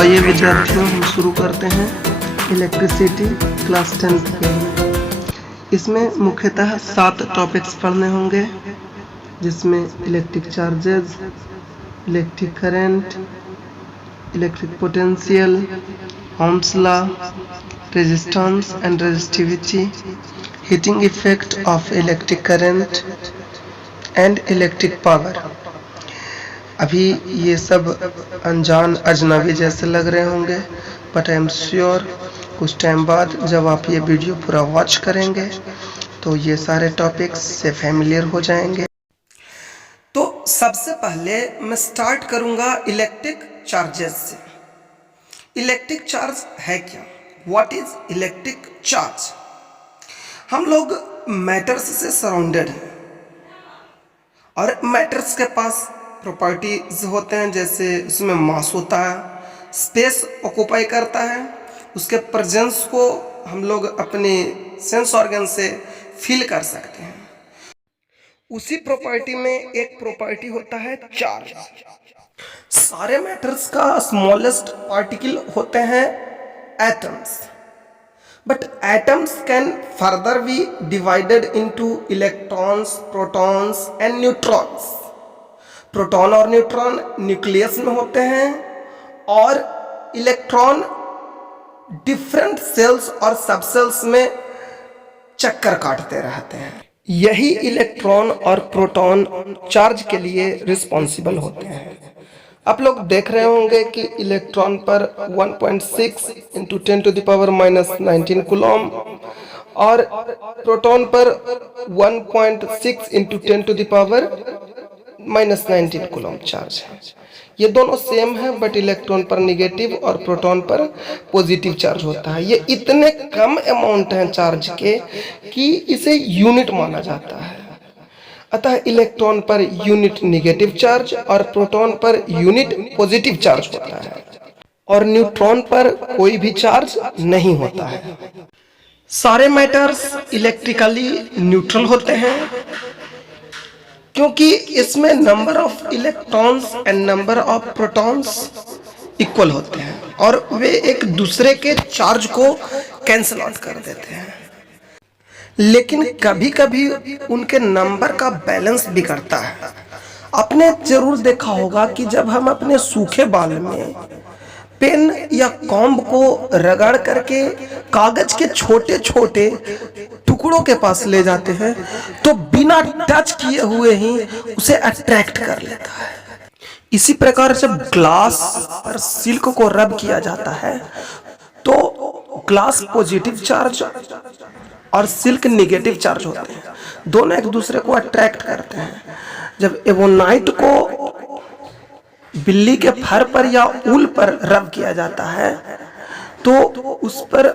आइए विद्यार्थियों, हम शुरू करते हैं इलेक्ट्रिसिटी क्लास 10 के लिए। इसमें मुख्यतः 7 टॉपिक्स पढ़ने होंगे, जिसमें electric charges, electric current, electric potential, Ohm's law, resistance and resistivity, heating effect of electric current and electric power. अभी ये सब अनजान अजनबी जैसे लग रहे होंगे, बट आई एम श्योर कुछ टाइम बाद जब आप ये वीडियो पूरा वॉच करेंगे तो ये सारे टॉपिक्स से फैमिलियर हो जाएंगे। तो सबसे पहले मैं स्टार्ट करूंगा इलेक्ट्रिक चार्जेस से। इलेक्ट्रिक चार्ज है क्या? What is electric charge? हम लोग मैटर्स से सराउंडेड हैं और मैटर्स के पास प्रॉपर्टीज होते हैं, जैसे उसमें मास होता है, स्पेस ऑक्यूपाई करता है, उसके प्रेजेंस को हम लोग अपने सेंस ऑर्गन से फील कर सकते हैं। उसी प्रॉपर्टी में एक प्रॉपर्टी होता है चार्ज। सारे मैटर्स का स्मॉलेस्ट पार्टिकल होते हैं atoms, but atoms can further be divided into electrons, protons and neutrons. Proton और न्यूट्रॉन न्यूक्लियस में होते हैं और इलेक्ट्रॉन डिफरेंट सेल्स और सबसेल्स में चक्कर काटते रहते हैं। यही इलेक्ट्रॉन और प्रोटॉन चार्ज के लिए रिस्पॉन्सिबल होते हैं। आप लोग देख रहे होंगे कि इलेक्ट्रॉन पर 1.6 into 10 to the power -19 coulomb और प्रोटॉन पर 1.6 into 10 to the power -19 coulomb charge है। ये दोनों सेम है, बट इलेक्ट्रॉन पर निगेटिव और प्रोटॉन पर पॉजिटिव चार्ज होता है। ये इतने कम अमाउंट हैं चार्ज के कि इसे यूनिट माना जाता है। अतः इलेक्ट्रॉन पर यूनिट निगेटिव चार्ज और प्रोटॉन पर यूनिट पॉजिटिव चार्ज होता है और न्यूट्रॉन पर कोई भी चार्ज नहीं होता है। सारे मैटर्स इलेक्ट्रिकली न्यूट्रल होते हैं क्योंकि इसमें number of electrons and number of protons equal होते हैं और वे एक दूसरे के चार्ज को कैंसिल आउट कर देते हैं। लेकिन कभी कभी उनके नंबर का बैलेंस बिगड़ता है। आपने जरूर देखा होगा कि जब हम अपने सूखे बाल में पेन या कॉम्ब को रगड़ करके कागज के छोटे छोटे टुकड़ों के पास ले जाते हैं तो बिना टच किए हुए ही उसे अट्रैक्ट कर लेता है। इसी प्रकार जब ग्लास पर सिल्क को रब किया जाता है तो ग्लास पॉजिटिव चार्ज और सिल्क नेगेटिव चार्ज होते हैं, दोनों एक दूसरे को अट्रैक्ट करते हैं। जब एवोनाइट को बिल्ली के फर पर या ऊल पर रब किया जाता है तो उस पर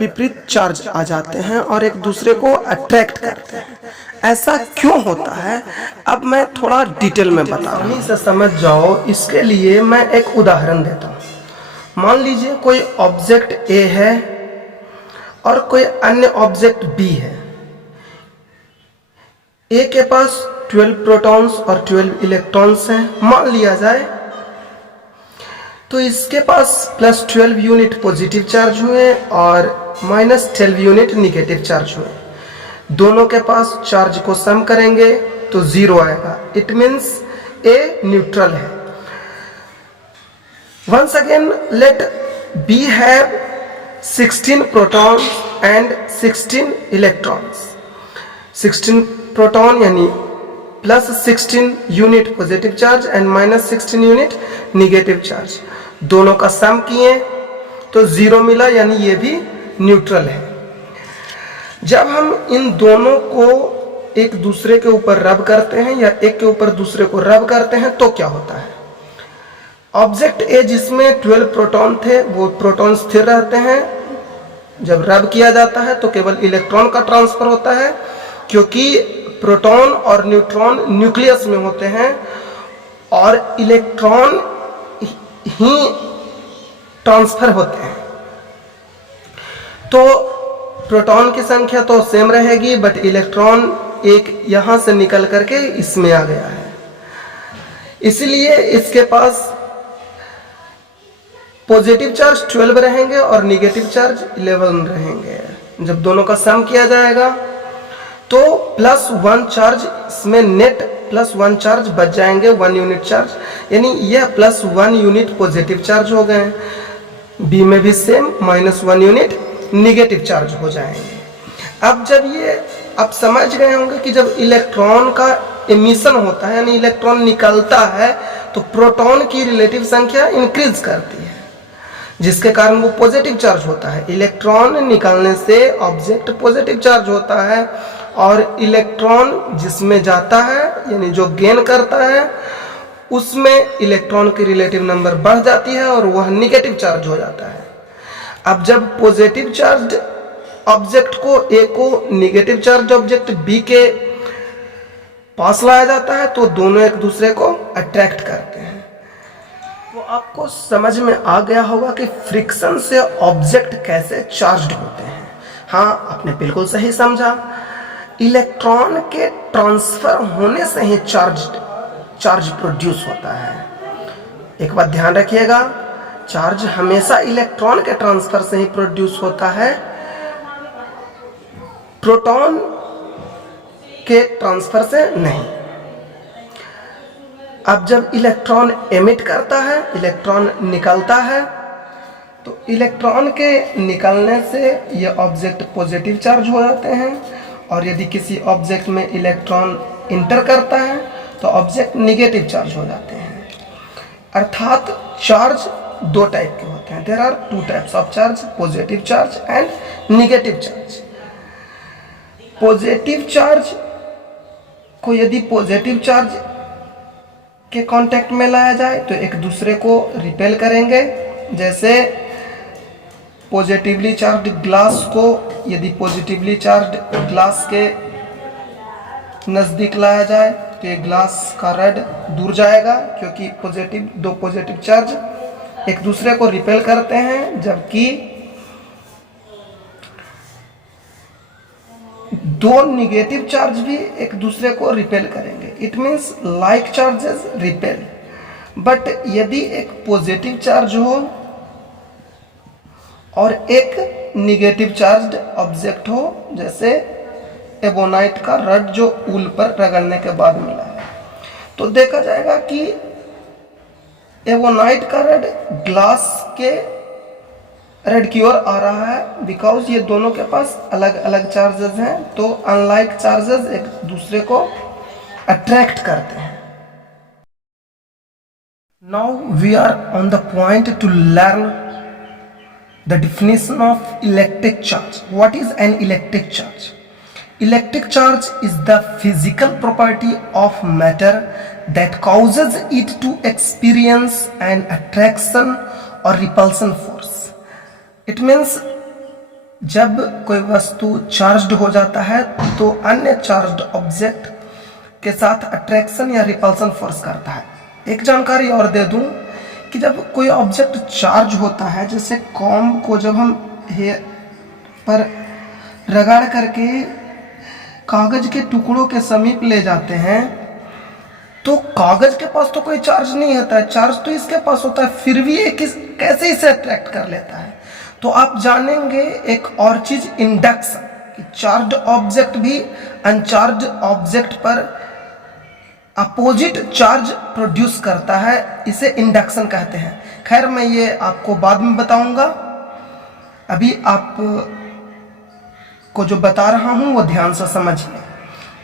विपरीत चार्ज आ जाते हैं और एक दूसरे को अट्रैक्ट करते हैं। ऐसा क्यों होता है, अब मैं थोड़ा डिटेल में बता रहा हूं, से समझ जाओ। इसके लिए मैं एक उदाहरण देता हूं। मान लीजिए कोई ऑब्जेक्ट ए है और कोई अन्य ऑब्जेक्ट बी है। ए के पास 12 प्रोटॉन्स और 12 इलेक्ट्रॉन्स हैं, मान लिया जाए। तो इसके पास +12 यूनिट पॉजिटिव चार्ज हुए और -12 यूनिट निगेटिव चार्ज हुए। दोनों के पास चार्ज को सम करेंगे तो 0 आएगा। इट मीन्स ए न्यूट्रल है। Once again let be have 16 protons and 16 electrons. 16 proton यानी +16 unit positive charge and -16 unit negative charge. दोनों का सम किए तो 0 मिला, यानी ये भी न्यूट्रल है। जब हम इन दोनों को एक दूसरे के ऊपर रब करते हैं या एक के ऊपर दूसरे को रब करते हैं तो क्या होता है? ऑब्जेक्ट ए जिसमें 12 प्रोटॉन थे वो प्रोटॉन स्थिर रहते हैं। जब रब किया जाता है तो केवल इलेक्ट्रॉन का ट्रांसफर होता है, क्योंकि प्रोटॉन और न्यूट्रॉन न्यूक्लियस में होते हैं और इलेक्ट्रॉन ही ट्रांसफर होते हैं। तो प्रोटॉन की संख्या तो सेम रहेगी, बट इलेक्ट्रॉन एक यहां से निकल करके इसमें आ गया है, इसलिए इसके पास पॉजिटिव चार्ज 12 रहेंगे और निगेटिव चार्ज 11 रहेंगे। जब दोनों का सम किया जाएगा तो +1 चार्ज, इसमें नेट +1 चार्ज बच जाएंगे, 1 यूनिट चार्ज, यानी यह +1 यूनिट पॉजिटिव चार्ज हो गए। बी में भी सेम, -1 यूनिट निगेटिव चार्ज हो जाएंगे। अब जब ये आप समझ गए होंगे कि जब इलेक्ट्रॉन का एमिशन होता है यानी इलेक्ट्रॉन निकलता है तो प्रोटॉन की रिलेटिव संख्या इंक्रीज करती है, जिसके कारण वो पॉजिटिव चार्ज होता है। इलेक्ट्रॉन निकलने से ऑब्जेक्ट पॉजिटिव चार्ज होता है और इलेक्ट्रॉन जिसमें जाता है यानी जो गेन करता है उसमें इलेक्ट्रॉन की रिलेटिव नंबर बढ़ जाती है और वह निगेटिव चार्ज हो जाता है। अब जब पॉजिटिव चार्ज ऑब्जेक्ट को ए को निगेटिव चार्ज ऑब्जेक्ट बी के पास लाया जाता है तो दोनों एक दूसरे को अट्रैक्ट करते हैं। तो आपको समझ में आ गया होगा कि फ्रिक्शन से ऑब्जेक्ट कैसे चार्ज्ड होते हैं। हाँ, आपने बिल्कुल सही समझा। इलेक्ट्रॉन के ट्रांसफर होने से ही चार्ज प्रोड्यूस होता है। एक बात ध्यान रखिएगा, चार्ज हमेशा इलेक्ट्रॉन के ट्रांसफर से ही प्रोड्यूस होता है, प्रोटॉन के ट्रांसफर से नहीं। अब जब इलेक्ट्रॉन एमिट करता है, इलेक्ट्रॉन निकलता है, तो इलेक्ट्रॉन के निकलने से ये ऑब्जेक्ट पॉजिटिव चार्ज हो जाते हैं और यदि किसी ऑब्जेक्ट में इलेक्ट्रॉन इंटर करता है तो ऑब्जेक्ट निगेटिव चार्ज हो जाते हैं। अर्थात चार्ज दो टाइप के होते हैं। There are 2 types of charge, positive charge and negative charge. Positive charge को यदि पॉजिटिव चार्ज के कांटेक्ट में लाया जाए तो एक दूसरे को रिपेल करेंगे। जैसे पॉजिटिवली चार्ज ग्लास को यदि पॉजिटिवली चार्ज ग्लास के नज़दीक लाया जाए तो ये ग्लास का रड दूर जाएगा, क्योंकि दो पॉजिटिव चार्ज एक दूसरे को रिपेल करते हैं, जबकि दो निगेटिव चार्ज भी एक दूसरे को रिपेल करेंगे। It means like charges repel. But यदि एक पॉजिटिव चार्ज हो और एक निगेटिव चार्ज्ड ऑब्जेक्ट हो, जैसे एबोनाइट का रड जो ऊल पर रगड़ने के बाद मिला है, तो देखा जाएगा कि एबोनाइट का रड ग्लास के रड की ओर आ रहा है, बिकॉज ये दोनों के पास अलग अलग चार्जेस हैं। तो अनलाइक चार्जेस एक दूसरे को अट्रैक्ट करते हैं। Now we are on the point to learn the definition of electric charge. What is an electric charge? Electric charge is the physical property of matter that causes it to experience an attraction or repulsion force. It means जब कोई वस्तु charged हो जाता है तो अन्य charged object के साथ अट्रैक्शन या रिपल्सन फोर्स करता है। एक जानकारी और दे दूं कि जब कोई ऑब्जेक्ट चार्ज होता है, जैसे कॉम्ब को जब हम हेयर पर रगड़ करके कागज के टुकड़ों के समीप ले जाते हैं तो कागज के पास तो कोई चार्ज नहीं होता है, चार्ज तो इसके पास होता है, फिर भी ये कैसे इसे अट्रैक्ट कर लेता है। तो आप जानेंगे एक और चीज, इंडक्शन, कि चार्ज्ड ऑब्जेक्ट भी अनचार्ज्ड ऑब्जेक्ट पर अपोजिट चार्ज प्रोड्यूस करता है, इसे इंडक्शन कहते हैं। खैर मैं ये आपको बाद में बताऊंगा, अभी आप को जो बता रहा हूं वो ध्यान से समझिए।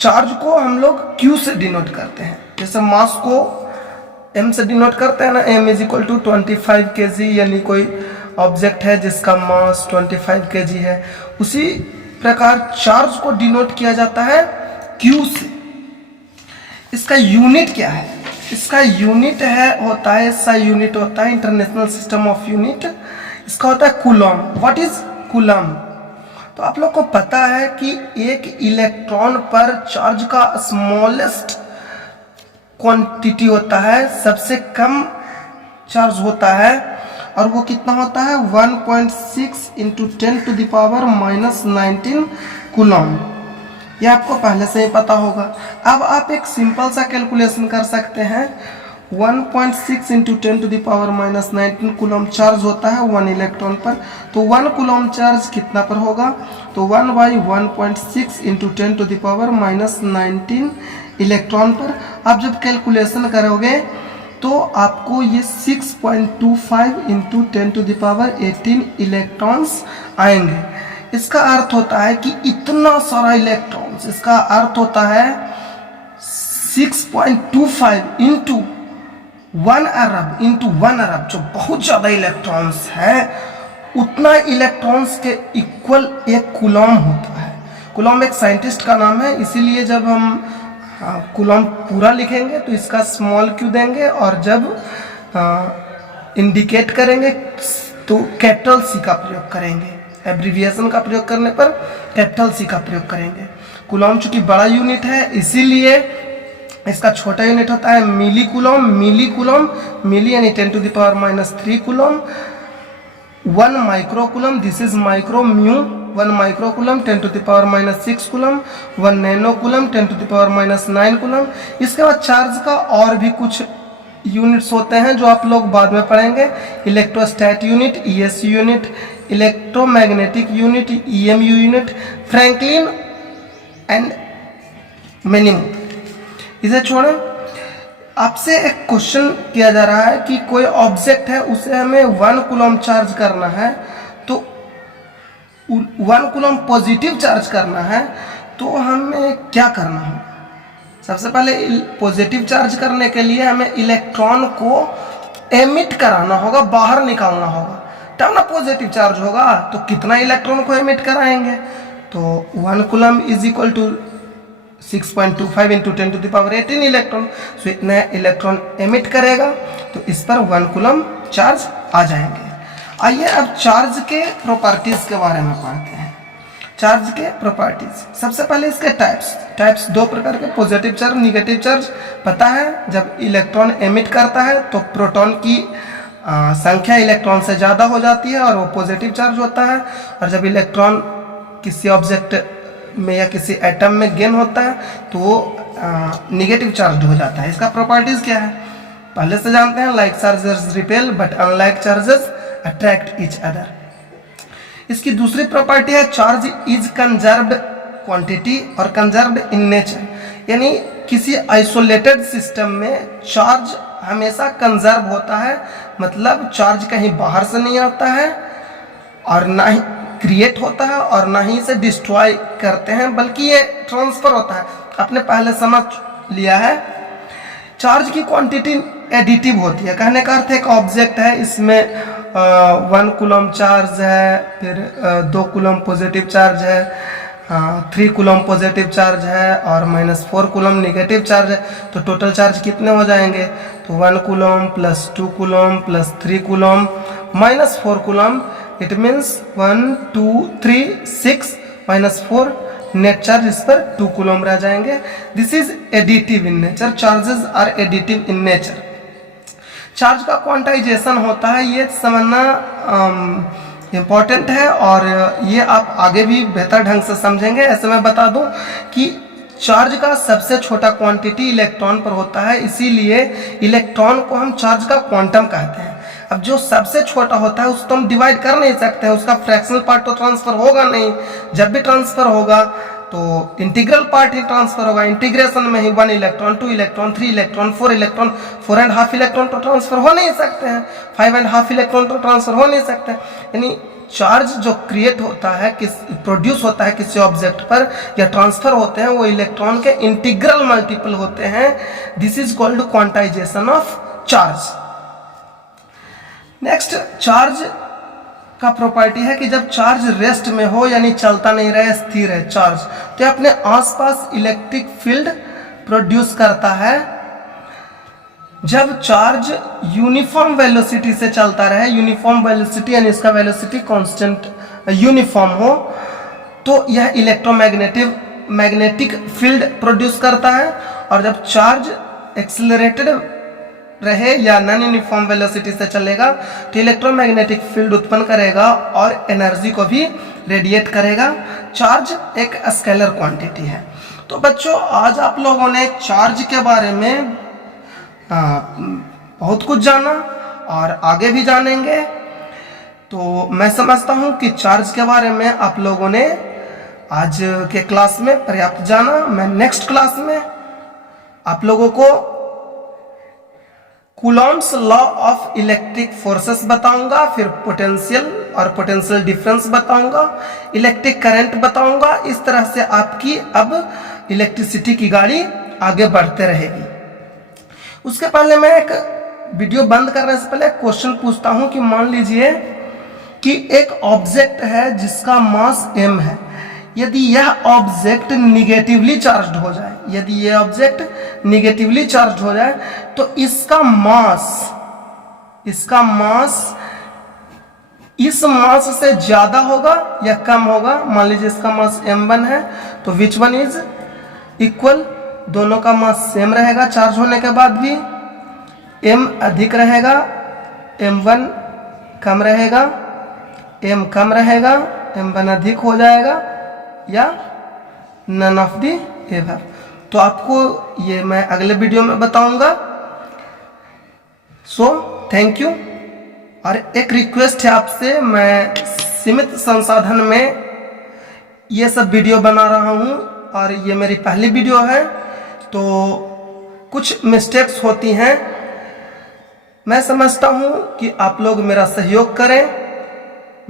चार्ज को हम लोग Q से डिनोट करते हैं, जैसे मास को M से डिनोट करते हैं ना, M = 25 kg, यानी कोई ऑब्जेक्ट है जिसका मास 25 kg है, उसी प्रकार चार्ज को डिनोट किया जाता है Q से। इसका यूनिट क्या है? इसका यूनिट होता है SI यूनिट होता है, इंटरनेशनल सिस्टम ऑफ यूनिट। इसका होता है कूलम। What is coulomb? तो आप लोग को पता है कि एक इलेक्ट्रॉन पर चार्ज का स्मॉलेस्ट क्वांटिटी होता है, सबसे कम चार्ज होता है, और वो कितना होता है 1.6 × 10⁻⁻19 कूलम। ये आपको पहले से ही पता होगा। अब आप एक सिंपल सा कैलकुलेशन कर सकते हैं, 1.6 इंटू 10⁻⁻19 कूलम चार्ज होता है 1 इलेक्ट्रॉन पर। तो 1 कूलम चार्ज कितना पर होगा? तो 1/1.6 इंटू 10⁻⁻19 इलेक्ट्रॉन पर। आप जब कैलकुलेशन करोगे तो आपको ये 6.25 इंटू 10⁻18 इलेक्ट्रॉन्स आएंगे। इसका अर्थ होता है कि इतना सारा इलेक्ट्रॉन्स, इसका अर्थ होता है 6.25 इंटू 1 अरब इंटू 1 अरब, जो बहुत ज़्यादा इलेक्ट्रॉन्स है, उतना इलेक्ट्रॉन्स के इक्वल एक कूलम होता है। कूलम एक साइंटिस्ट का नाम है, इसीलिए जब हम कूलम पूरा लिखेंगे तो इसका स्मॉल क्यू देंगे, और जब इंडिकेट करेंगे तो कैपिटल सी का प्रयोग करेंगे। एब्रीविएशन का प्रयोग करने पर कैपिटल सी का प्रयोग करेंगे। कूलम चूंकि बड़ा यूनिट है, इसीलिए इसका छोटा यूनिट होता है मिली कूलम। मिली कूलम, मिली यानी 10⁻³ coulomb. 1 micro coulomb, this is micro mu. 1 micro coulomb 10⁻6 coulomb. 1 nano coulomb 10⁻9 coulomb. इसके बाद चार्ज का और भी कुछ यूनिट्स होते हैं जो आप लोग बाद में पढ़ेंगे। Electrostatic unit, ESU unit, electromagnetic unit, EMU unit, Franklin and many more. इसे छोड़ें, आपसे एक क्वेश्चन किया जा रहा है कि कोई ऑब्जेक्ट है, उसे हमें 1 कूलम चार्ज करना है, तो 1 कूलम पॉजिटिव चार्ज करना है, तो हमें क्या करना है? सबसे पहले पॉजिटिव चार्ज करने के लिए हमें इलेक्ट्रॉन को एमिट कराना होगा, बाहर निकालना होगा, तब ना पॉजिटिव चार्ज होगा। तो कितना इलेक्ट्रॉन को एमिट कराएंगे? तो 1 coulomb is equal to 6.25 into 10⁻18 electron. So इतना इलेक्ट्रॉन एमिट करेगा, तो इस पर 1 कूलम चार्ज आ जाएंगे। आइए अब चार्ज के प्रॉपर्टीज के बारे में पढ़ते हैं। चार्ज के प्रॉपर्टीज, सबसे पहले इसके टाइप्स 2 प्रकार के, पॉजिटिव चार्ज, निगेटिव चार्ज। पता है जब इलेक्ट्रॉन एमिट करता है तो प्रोटॉन की संख्या इलेक्ट्रॉन से ज़्यादा हो जाती है और वो पॉजिटिव चार्ज होता है, और जब इलेक्ट्रॉन किसी ऑब्जेक्ट में या किसी एटम में गेन होता है तो वो निगेटिव चार्ज हो जाता है। इसका प्रॉपर्टीज क्या है पहले से जानते हैं। Like charges repel but unlike charges attract each other. इसकी दूसरी प्रॉपर्टी है चार्ज इज कंजर्व्ड क्वांटिटी और कंजर्व्ड इन नेचर, यानी किसी आइसोलेटेड सिस्टम में चार्ज हमेशा कंजर्व होता है, मतलब चार्ज कहीं बाहर से नहीं आता है और ना ही क्रिएट होता है और ना ही इसे डिस्ट्रॉय करते हैं, बल्कि ये ट्रांसफर होता है। आपने पहले समझ लिया है। चार्ज की क्वांटिटी एडिटिव होती है। कहने का अर्थ एक ऑब्जेक्ट है, इसमें 1 कूलम चार्ज है, फिर 2 कूलम पॉजिटिव चार्ज है, 3 कूलम पॉजिटिव चार्ज है और -4 कूलम नेगेटिव चार्ज है। तो टोटल चार्ज कितने हो जाएंगे? तो 1 coulomb plus 2 coulomb plus 3 coulomb minus 4 coulomb, it means 1 2 3 6 -4 net charge इस पर 2 कूलम रह जाएंगे। This is additive in nature. Charges are additive in nature. Charge का क्वांटाइजेशन होता है, ये समझना इम्पॉर्टेंट है और ये आप आगे भी बेहतर ढंग से समझेंगे। ऐसे मैं बता दूं कि चार्ज का सबसे छोटा क्वांटिटी इलेक्ट्रॉन पर होता है, इसीलिए इलेक्ट्रॉन को हम चार्ज का क्वांटम कहते हैं। अब जो सबसे छोटा होता है उसको हम डिवाइड कर नहीं सकते हैं, उसका फ्रैक्शनल पार्ट तो ट्रांसफर होगा नहीं। जब भी ट्रांसफर होगा तो इंटीग्रल पार्ट ही ट्रांसफर होगा। इंटीग्रेशन में ही 1 electron 2 electron 3 electron 4 electron 4.5 electron तो ट्रांसफर हो नहीं सकते हैं, 5.5 इलेक्ट्रॉन तो ट्रांसफर हो नहीं सकते। यानी चार्ज जो क्रिएट होता है, प्रोड्यूस होता है किसी ऑब्जेक्ट पर या ट्रांसफर होते हैं, वो इलेक्ट्रॉन के इंटीग्रल मल्टीपल होते हैं। This is called quantization of charge. Next, charge का प्रॉपर्टी है कि जब चार्ज रेस्ट में हो, यानी चलता नहीं रहे, स्थिर है चार्ज, तो अपने आसपास इलेक्ट्रिक फील्ड प्रोड्यूस करता है। जब चार्ज यूनिफॉर्म वेलोसिटी से चलता रहे, यूनिफॉर्म वेलोसिटी यानी इसका वेलोसिटी कांस्टेंट यूनिफॉर्म हो, तो यह मैग्नेटिक फील्ड प्रोड्यूस करता है। और जब चार्ज एक्सेलरेटेड रहे या नॉन यूनिफॉर्म वेलोसिटी से चलेगा तो इलेक्ट्रोमैग्नेटिक फील्ड उत्पन्न करेगा और एनर्जी को भी रेडिएट करेगा। चार्ज एक स्केलर क्वांटिटी है। तो बच्चों, आज आप लोगों ने चार्ज के बारे में बहुत कुछ जाना और आगे भी जानेंगे। तो मैं समझता हूँ कि चार्ज के बारे में आप लोगों ने आज के क्लास में पर्याप्त जाना। मैं नेक्स्ट क्लास में आप लोगों को Coulomb's law of electric forces बताऊंगा, फिर पोटेंशियल और पोटेंशियल डिफरेंस बताऊंगा, इलेक्ट्रिक करंट बताऊंगा। इस तरह से आपकी अब इलेक्ट्रिसिटी की गाड़ी आगे बढ़ते रहेगी। उसके पहले मैं एक वीडियो बंद करने से पहले क्वेश्चन पूछता हूं कि मान लीजिए कि एक ऑब्जेक्ट है जिसका मास m है। यदि यह ऑब्जेक्ट निगेटिवली चार्ज्ड हो जाए, यदि यह ऑब्जेक्ट निगेटिवली चार्ज्ड हो जाए तो इसका मास इस मास से ज्यादा होगा या कम होगा। मान लीजिए इसका मास m1 है तो विच वन इज इक्वल, दोनों का मास सेम रहेगा चार्ज होने के बाद भी। m अधिक रहेगा, m1 कम रहेगा, m कम रहेगा, m1 अधिक हो जाएगा या नन ऑफ दी एवर। तो आपको ये मैं अगले वीडियो में बताऊंगा। So thank you. और एक रिक्वेस्ट है आपसे, मैं सीमित संसाधन में ये सब वीडियो बना रहा हूँ और ये मेरी पहली वीडियो है तो कुछ मिस्टेक्स होती हैं। मैं समझता हूँ कि आप लोग मेरा सहयोग करें,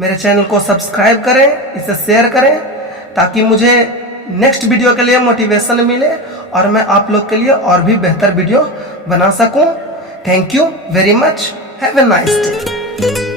मेरे चैनल को सब्सक्राइब करें, इसे शेयर करें ताकि मुझे नेक्स्ट वीडियो के लिए मोटिवेशन मिले और मैं आप लोग के लिए और भी बेहतर वीडियो बना सकूं। Thank you very much. Have a nice day.